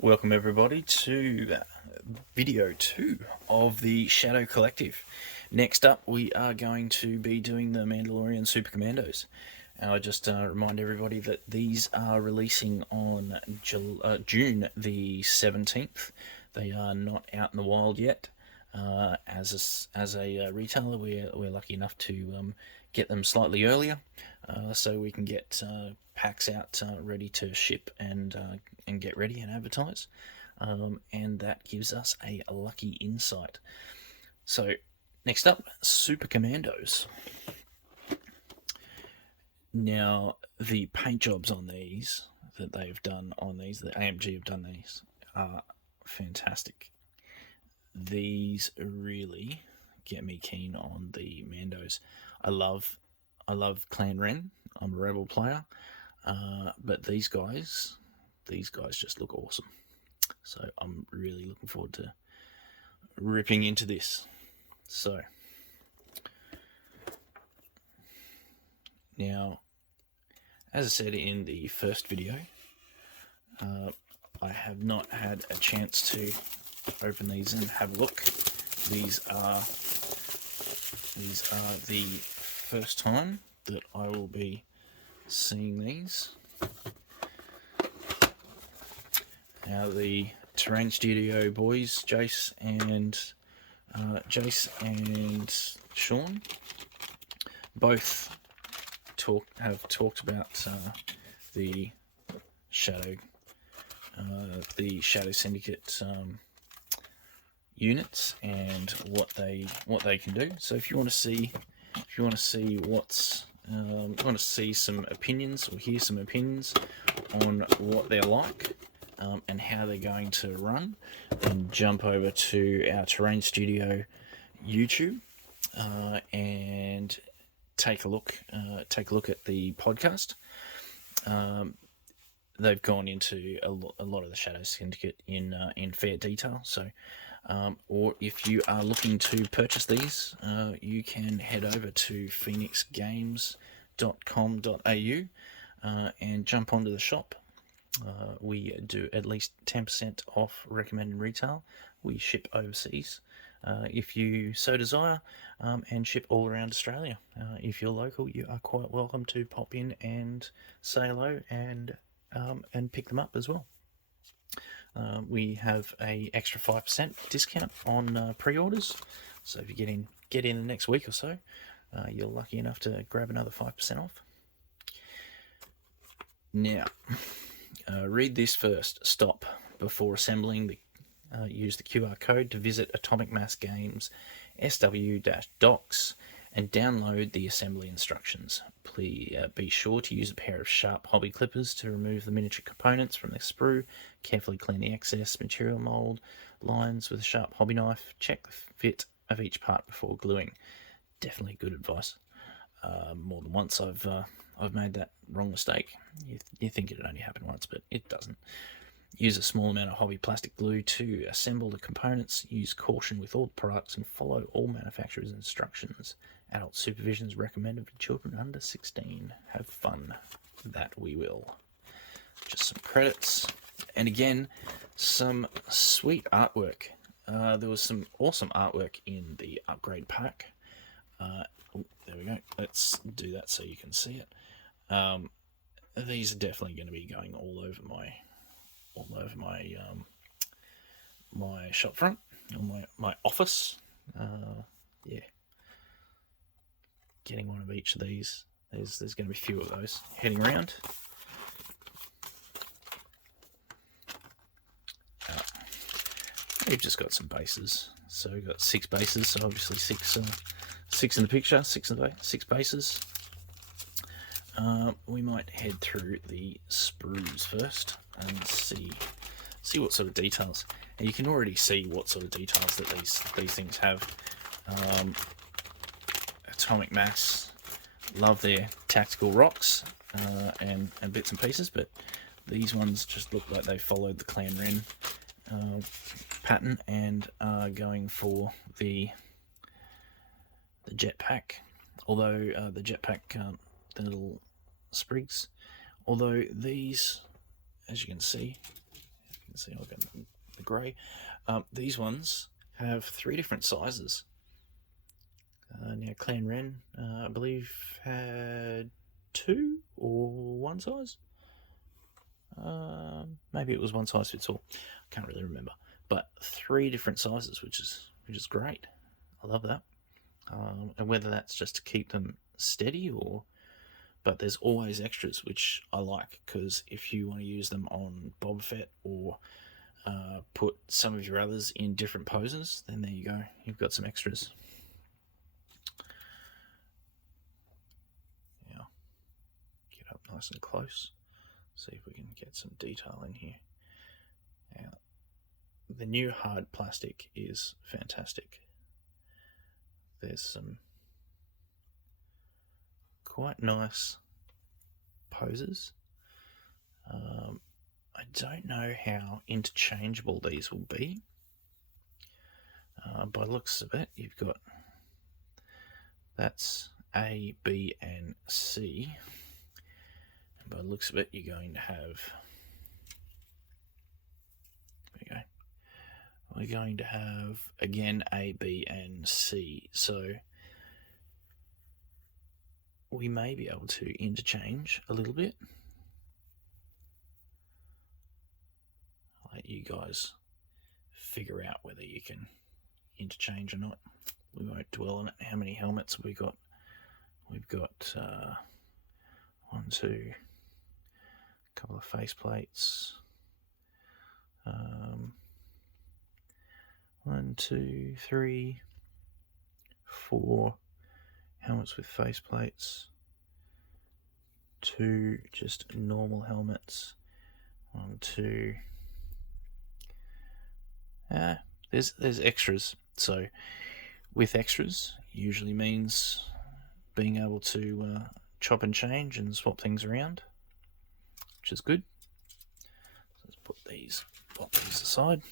Welcome everybody to video 2 of the Shadow Collective. Next up we are going to be doing the Mandalorian Super Commandos. And I just remind everybody that these are releasing on June the 17th. They are not out in the wild yet. As a retailer, we're lucky enough to get them slightly earlier, so we can get packs out ready to ship and get ready and advertise, and that gives us a lucky insight. So next up, Super Commandos. Now the paint jobs on these that they've done on these, the AMG have done these, are fantastic. These really get me keen on the Mandos. I love Clan Ren. I'm a rebel player, but these guys just look awesome. So I'm really looking forward to ripping into this. So now, as I said in the first video, I have not had a chance to open these and have a look. These are the first time that I will be seeing these. Now the Terrain Studio boys, Jace and Sean, both have talked about the Shadow Syndicate units and what they can do. So if you want to see some opinions or hear some opinions on what they're like and how they're going to run, then jump over to our Terrain Studio YouTube and take a look at the podcast. They've gone into a lot of the Shadow Syndicate in fair detail. So, or if you are looking to purchase these, you can head over to phoenixgames.com.au and jump onto the shop. We do at least 10% off recommended retail. We ship overseas if you so desire, and ship all around Australia. If you're local, you are quite welcome to pop in and say hello and pick them up as well. We have a extra 5% discount on pre-orders, so if you get in the next week or so, you're lucky enough to grab another 5% off. Now, read this first. Stop before assembling. Use the QR code to visit Atomic Mass Games SW-Docs and download the assembly instructions. Please be sure to use a pair of sharp hobby clippers to remove the miniature components from the sprue. Carefully clean the excess material mold lines with a sharp hobby knife. Check the fit of each part before gluing. Definitely good advice. More than once I've made that wrong mistake. You think it'd only happen once, but it doesn't. Use a small amount of hobby plastic glue to assemble the components. Use caution with all products and follow all manufacturers' instructions. Adult supervision is recommended for children under 16. Have fun. That we will. Just some credits. And again, some sweet artwork. There was some awesome artwork in the upgrade pack. There we go. Let's do that so you can see it. These are definitely going to be going all over my my shop front, or my office. Yeah, getting one of each of these. There's going to be a few of those heading around. We've just got some bases, so we've got 6 bases. So obviously six in the picture, six bases. We might head through the sprues first and see what sort of details. And you can already see what sort of details that these things have. Atomic Mass love their tactical rocks and bits and pieces, but these ones just look like they followed the Clan Ren pattern and are going for the jetpack. Although the jetpack, the little sprigs, although these, as you can see see, I've got the grey. These ones have 3 different sizes. Now, Clan Ren, I believe, had 2 or 1 size. Maybe it was 1 size fits all. I can't really remember. But 3 different sizes, which is great. I love that. And whether that's just to keep them steady but there's always extras, which I like, because if you want to use them on Boba Fett or put some of your others in different poses, then there you go. You've got some extras. Now, get up nice and close. See if we can get some detail in here. Now, the new hard plastic is fantastic. There's some quite nice poses. I don't know how interchangeable these will be. By looks of it, you've got that's A, B, and C. And by looks of it, you're going to have. There we go. We're going to have again A, B, and C. So we may be able to interchange a little bit. I'll let you guys figure out whether you can interchange or not. We won't dwell on it. How many helmets have we got? We've got 1, 2, a couple of face plates. 1, 2, 3, 4 helmets with face plates. 2 just normal helmets. 1, 2. There's extras. So with extras usually means being able to chop and change and swap things around, which is good. So let's put these aside.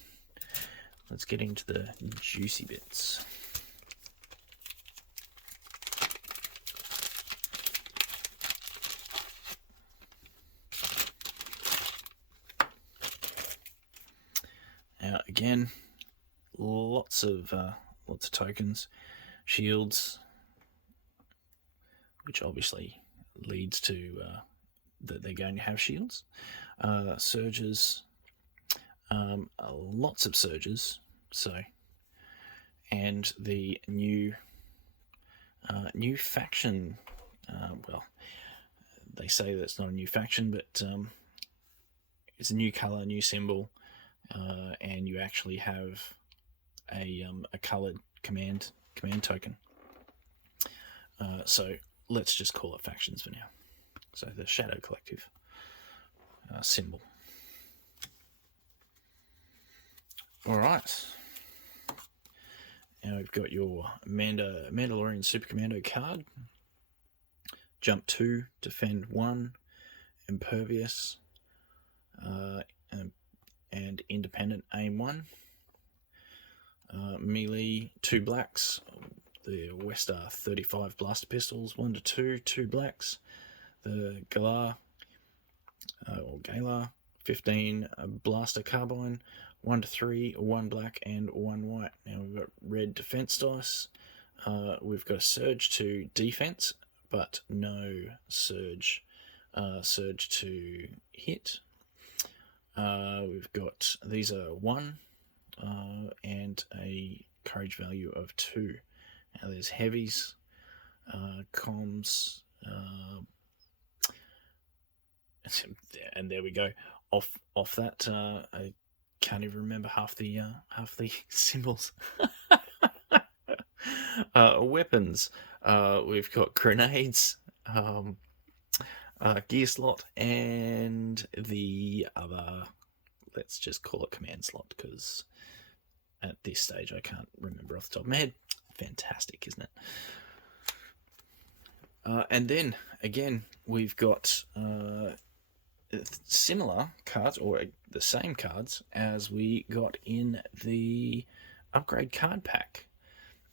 Let's get into the juicy bits. Now again, lots of tokens, shields, which obviously leads to that they're going to have shields, surges, lots of surges. So, and the new faction. Well, they say that it's not a new faction, but it's a new color, new symbol. And you actually have a coloured command token. So let's just call it factions for now. So the Shadow Collective symbol. All right. Now we've got your Mandalorian Super Commando card. Jump 2, defend 1, impervious, and independent aim 1. Melee 2 blacks. The Westar 35 blaster pistols 1 to 2, 2 blacks. The Galar 15 blaster carbine 1 to 3, 1 black and 1 white. Now we've got red defense dice. We've got a surge to defense, but no surge to hit. We've got, these are 1 and a courage value of 2. Now there's heavies, comms, and there we go. Off that, I can't even remember half the symbols. Weapons, we've got grenades, gear slot, and the other, let's just call it command slot, because at this stage I can't remember off the top of my head. Fantastic, isn't it? And then again we've got similar cards, or the same cards as we got in the upgrade card pack.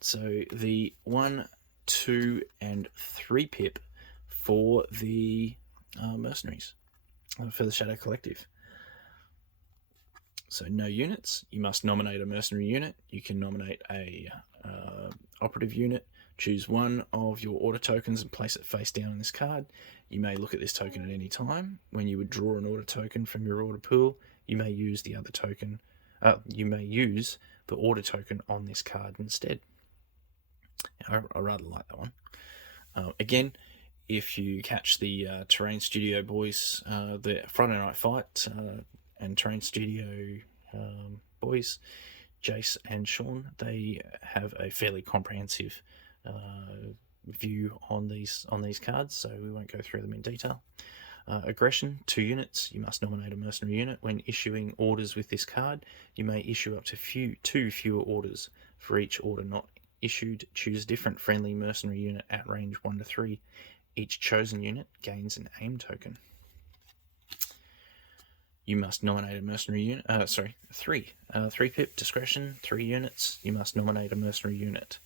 So the 1, 2, and 3 pip for the mercenaries, for the Shadow Collective. So no units. You must nominate a mercenary unit. You can nominate a operative unit. Choose one of your order tokens and place it face down on this card. You may look at this token at any time. When you would draw an order token from your order pool, you may use the other token. You may use the order token on this card instead. I rather like that one. Again, if you catch the Terrain Studio boys, the Friday Night Fight and Terrain Studio boys, Jace and Sean, they have a fairly comprehensive view on these cards, so we won't go through them in detail. Aggression, 2 units. You must nominate a mercenary unit. When issuing orders with this card, you may issue up to 2 fewer orders. For each order not issued, choose a different friendly mercenary unit at range 1 to 3. Each chosen unit gains an aim token. You must nominate a mercenary unit. 3 pip discretion, 3 units. You must nominate a mercenary unit.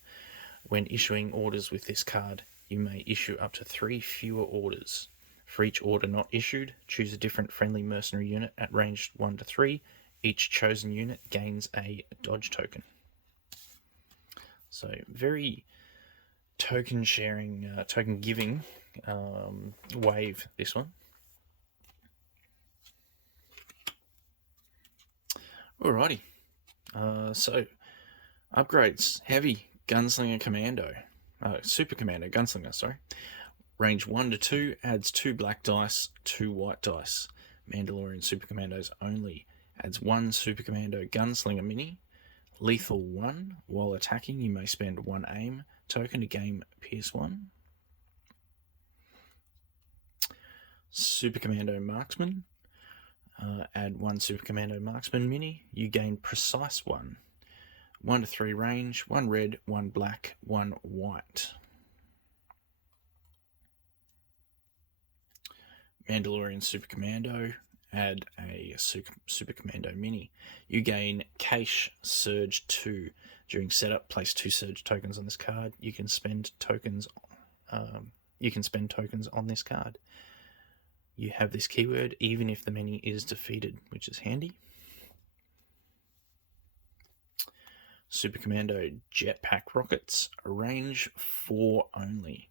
When issuing orders with this card, you may issue up to 3 fewer orders. For each order not issued, choose a different friendly mercenary unit at range 1 to 3. Each chosen unit gains a dodge token. So very token sharing, token giving wave, this one. Alrighty. So upgrades: heavy gunslinger commando, super commando gunslinger. Sorry. Range 1 to 2 adds 2 black dice, 2 white dice. Mandalorian Super Commandos only adds 1 Super Commando Gunslinger Mini. Lethal 1. While attacking, you may spend 1 aim token to gain Pierce 1. Super Commando Marksman. Add 1 Super Commando Marksman Mini. You gain Precise 1. 1 to 3 range, 1 red, 1 black, 1 white. Mandalorian Super Commando, add a Super Commando Mini. You gain Cache Surge 2. During setup, place 2 Surge tokens on this card. You can spend tokens on this card. You have this keyword even if the Mini is defeated, which is handy. Super Commando Jetpack Rockets, range 4 only,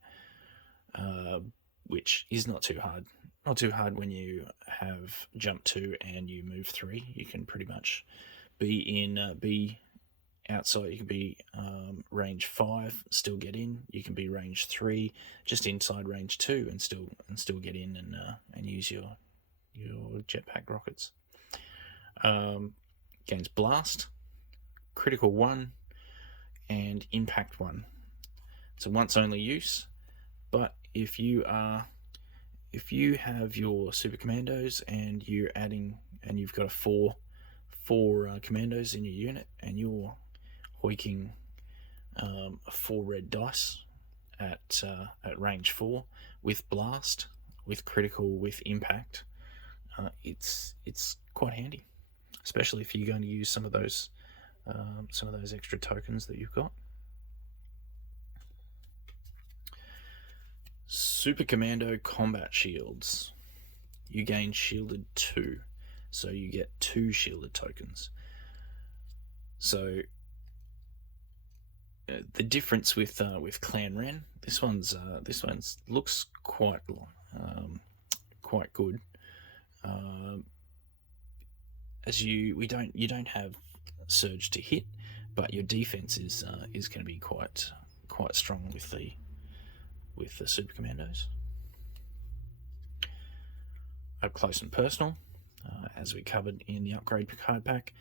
which is not too hard. Not too hard when you have jump 2 and you move 3. You can pretty much be outside. You can be range 5, still get in. You can be range 3, just inside range 2, and still get in and use your jetpack rockets. Gains blast, critical 1, and impact 1. It's a once only use, but if you have your Super Commandos and you've got a four commandos in your unit, and you're hoiking 4 red dice at range 4 with blast, with critical, with impact, it's quite handy, especially if you're going to use some of those extra tokens that you've got. Super Commando Combat Shields. You gain Shielded 2, so you get 2 shielded tokens. So the difference with Clan Ren, this one's looks quite good. You don't have surge to hit, but your defense is going to be quite strong with the Super Commandos. Up close and personal, as we covered in the upgrade card pack.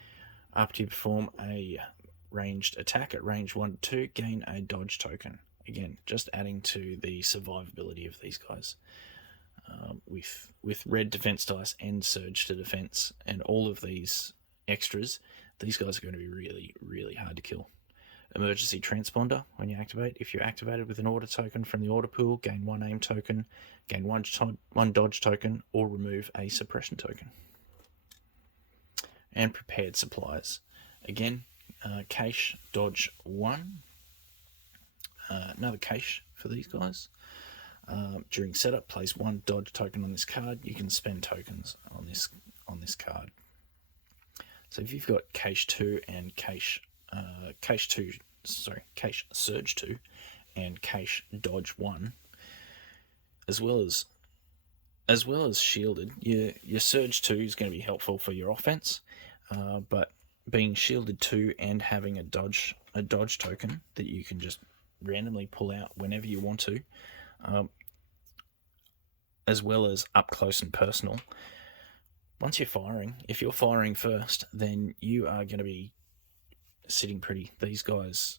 After you perform a ranged attack at range 1 to 2, gain a dodge token. Again, just adding to the survivability of these guys. With red defense dice and surge to defense and all of these extras, these guys are going to be really, really hard to kill. Emergency Transponder, when you activate. If you're activated with an order token from the order pool, gain 1 aim token, gain 1 dodge token, or remove a suppression token. And Prepared Supplies. Again, cache, dodge 1. Another cache for these guys. During setup, place 1 dodge token on this card. You can spend tokens on this card. So if you've got Cache 2 and Cache Surge 2 and Cache Dodge 1, as well as shielded, your Surge 2 is going to be helpful for your offense, but being shielded 2 and having a dodge token that you can just randomly pull out whenever you want to, as well as up close and personal. Once you're firing, if you're firing first, then you are going to be sitting pretty. These guys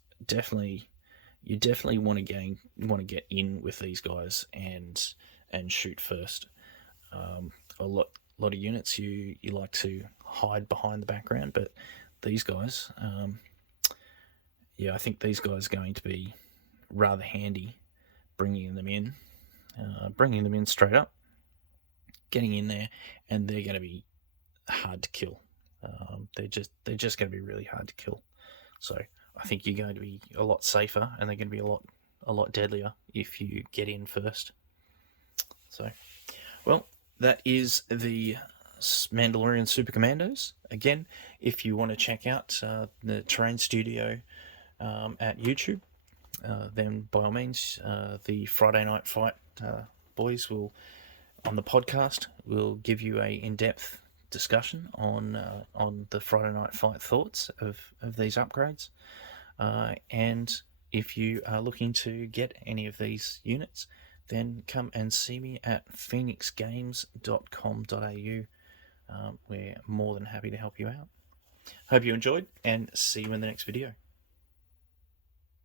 you definitely want to get in with these guys and shoot first. A lot of units you like to hide behind the background, but these guys, I think these guys are going to be rather handy, bringing them in straight up, getting in there, and they're going to be hard to kill. They're just going to be really hard to kill. So I think you're going to be a lot safer, and they're going to be a lot deadlier if you get in first. So, well, that is the Mandalorian Super Commandos. Again, if you want to check out the Terrain Studio at YouTube, then by all means, the Friday Night Fight boys on the podcast will give you a in-depth discussion on the Friday Night Fight thoughts of these upgrades. And if you are looking to get any of these units, then come and see me at phoenixgames.com.au. We're more than happy to help you out. Hope you enjoyed, and see you in the next video.